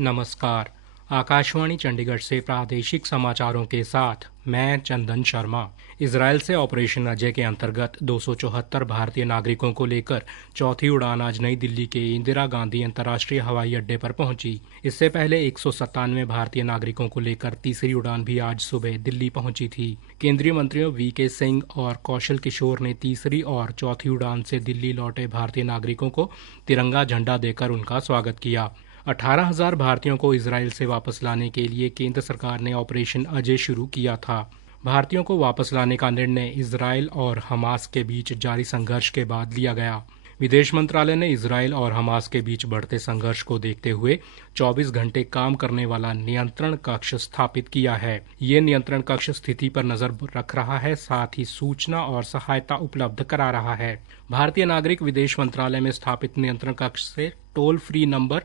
नमस्कार। आकाशवाणी चंडीगढ़ से प्रादेशिक समाचारों के साथ मैं चंदन शर्मा। इजरायल से ऑपरेशन अजय के अंतर्गत 274 भारतीय नागरिकों को लेकर चौथी उड़ान आज नई दिल्ली के इंदिरा गांधी अंतर्राष्ट्रीय हवाई अड्डे पर पहुंची। इससे पहले 197 भारतीय नागरिकों को लेकर तीसरी उड़ान भी आज सुबह दिल्ली पहुंची थी। केंद्रीय मंत्रियों वीके सिंह और कौशल किशोर ने तीसरी और चौथी उड़ान से दिल्ली लौटे भारतीय नागरिकों को तिरंगा झंडा देकर उनका स्वागत किया। 18,000 भारतीयों को इजरायल से वापस लाने के लिए केंद्र सरकार ने ऑपरेशन अजय शुरू किया था। भारतीयों को वापस लाने का निर्णय इजरायल और हमास के बीच जारी संघर्ष के बाद लिया गया। विदेश मंत्रालय ने इजरायल और हमास के बीच बढ़ते संघर्ष को देखते हुए 24 घंटे काम करने वाला नियंत्रण कक्ष स्थापित किया है। ये नियंत्रण कक्ष स्थिति पर नजर रख रहा है, साथ ही सूचना और सहायता उपलब्ध करा रहा है। भारतीय नागरिक विदेश मंत्रालय में स्थापित नियंत्रण कक्ष से टोल फ्री नंबर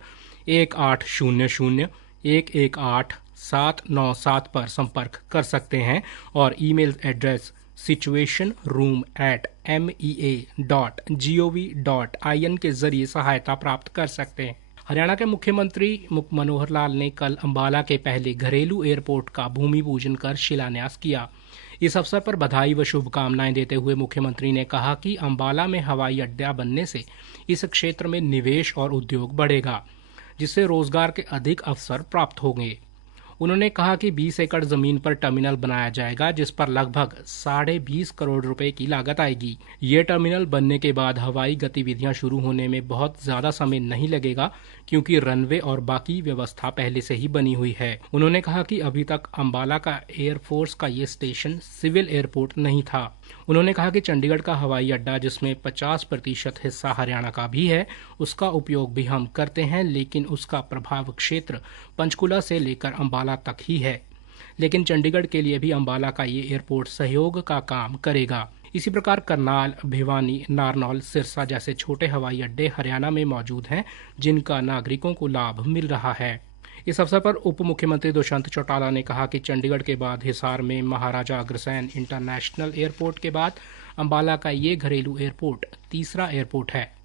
1800-118-797 पर संपर्क कर सकते हैं और ईमेल एड्रेस situationroom@mea.gov.in के जरिए सहायता प्राप्त कर सकते हैं। हरियाणा के मुख्यमंत्री मनोहर लाल ने कल अंबाला के पहले घरेलू एयरपोर्ट का भूमि पूजन कर शिलान्यास किया। इस अवसर पर बधाई व शुभकामनाएं देते हुए मुख्यमंत्री ने कहा कि अंबाला में हवाई अड्डा बनने से इस क्षेत्र में निवेश और उद्योग बढ़ेगा, जिससे रोजगार के अधिक अवसर प्राप्त होंगे। उन्होंने कहा कि 20 एकड़ जमीन पर टर्मिनल बनाया जाएगा, जिस पर लगभग 20.5 करोड़ रुपए की लागत आएगी। ये टर्मिनल बनने के बाद हवाई गतिविधियां शुरू होने में बहुत ज्यादा समय नहीं लगेगा, क्योंकि रनवे और बाकी व्यवस्था पहले से ही बनी हुई है। उन्होंने कहा कि अभी तक अंबाला का एयरफोर्स का ये स्टेशन सिविल एयरपोर्ट नहीं था। उन्होंने कहा कि चंडीगढ़ का हवाई अड्डा, जिसमें 50% हिस्सा हरियाणा का भी है, उसका उपयोग भी हम करते हैं, लेकिन उसका प्रभाव क्षेत्र पंचकुला से लेकर अंबाला तक ही है। लेकिन चंडीगढ़ के लिए भी अंबाला का ये एयरपोर्ट सहयोग का काम करेगा। इसी प्रकार करनाल, भिवानी, नारनौल, सिरसा जैसे छोटे हवाई अड्डे हरियाणा में मौजूद हैं, जिनका नागरिकों को लाभ मिल रहा है। इस अवसर पर उप मुख्यमंत्री दुष्यंत चौटाला ने कहा कि चंडीगढ़ के बाद हिसार में महाराजा अग्रसेन इंटरनेशनल एयरपोर्ट के बाद अंबाला का ये घरेलू एयरपोर्ट तीसरा एयरपोर्ट है।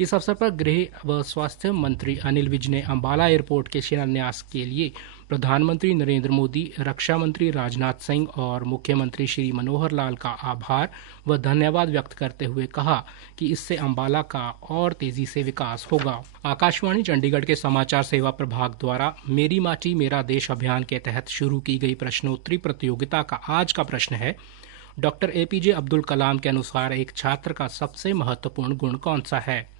इस अवसर पर गृह व स्वास्थ्य मंत्री अनिल विज ने अंबाला एयरपोर्ट के शिलान्यास के लिए प्रधानमंत्री नरेंद्र मोदी, रक्षा मंत्री राजनाथ सिंह और मुख्यमंत्री श्री मनोहर लाल का आभार व धन्यवाद व्यक्त करते हुए कहा कि इससे अंबाला का और तेजी से विकास होगा। आकाशवाणी चंडीगढ़ के समाचार सेवा प्रभाग द्वारा मेरी माटी मेरा देश अभियान के तहत शुरू की गई प्रश्नोत्तरी प्रतियोगिता का आज का प्रश्न है, डॉक्टर एपीजे अब्दुल कलाम के अनुसार एक छात्र का सबसे महत्वपूर्ण गुण कौन सा है।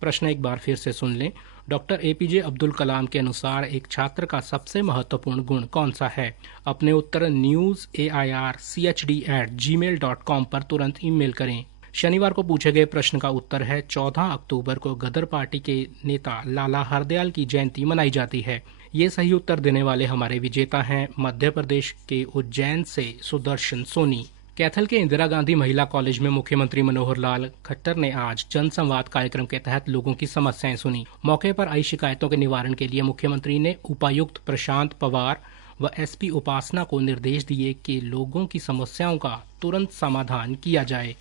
प्रश्न एक बार फिर से सुन लें। डॉक्टर एपीजे अब्दुल कलाम के अनुसार एक छात्र का सबसे महत्वपूर्ण गुण कौन सा है। अपने उत्तर newsairchd@gmail.com पर तुरंत ईमेल करें। शनिवार को पूछे गए प्रश्न का उत्तर है, 14 अक्टूबर को गदर पार्टी के नेता लाला हरदयाल की जयंती मनाई जाती है। ये सही उत्तर देने वाले हमारे विजेता हैं मध्य प्रदेश के उज्जैन से सुदर्शन सोनी। कैथल के इंदिरा गांधी महिला कॉलेज में मुख्यमंत्री मनोहर लाल खट्टर ने आज जन संवाद कार्यक्रम के तहत लोगों की समस्याएं सुनी। मौके पर आई शिकायतों के निवारण के लिए मुख्यमंत्री ने उपायुक्त प्रशांत पवार व एसपी उपासना को निर्देश दिए कि लोगों की समस्याओं का तुरंत समाधान किया जाए।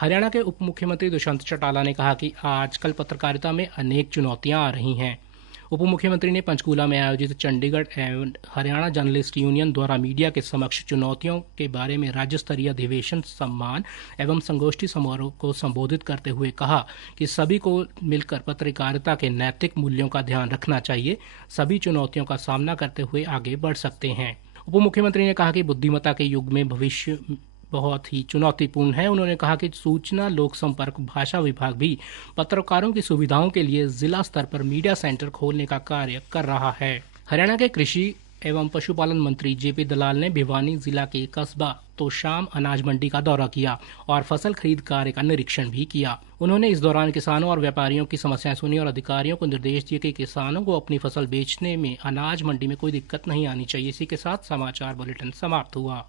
हरियाणा के उप मुख्यमंत्री दुष्यंत चौटाला ने कहा कि आजकल पत्रकारिता में अनेक चुनौतियां आ रही हैं। उप मुख्यमंत्री ने पंचकूला में आयोजित चंडीगढ़ एवं हरियाणा जर्नलिस्ट यूनियन द्वारा मीडिया के समक्ष चुनौतियों के बारे में राज्य स्तरीय अधिवेशन सम्मान एवं संगोष्ठी समारोह को संबोधित करते हुए कहा कि सभी को मिलकर पत्रकारिता के नैतिक मूल्यों का ध्यान रखना चाहिए। सभी चुनौतियों का सामना करते हुए आगे बढ़ सकते हैं। उप मुख्यमंत्री ने कहा कि बुद्धिमत्ता के युग में भविष्य बहुत ही चुनौतीपूर्ण है। उन्होंने कहा कि सूचना लोक संपर्क भाषा विभाग भी पत्रकारों की सुविधाओं के लिए जिला स्तर पर मीडिया सेंटर खोलने का कार्य कर रहा है। हरियाणा के कृषि एवं पशुपालन मंत्री जेपी दलाल ने भिवानी जिला के कस्बा तोशाम अनाज मंडी का दौरा किया और फसल खरीद कार्य का निरीक्षण भी किया। उन्होंने इस दौरान किसानों और व्यापारियों की समस्याएं सुनी और अधिकारियों को निर्देश दिए कि किसानों को अपनी फसल बेचने में अनाज मंडी में कोई दिक्कत नहीं आनी चाहिए। इसी के साथ समाचार बुलेटिन समाप्त हुआ।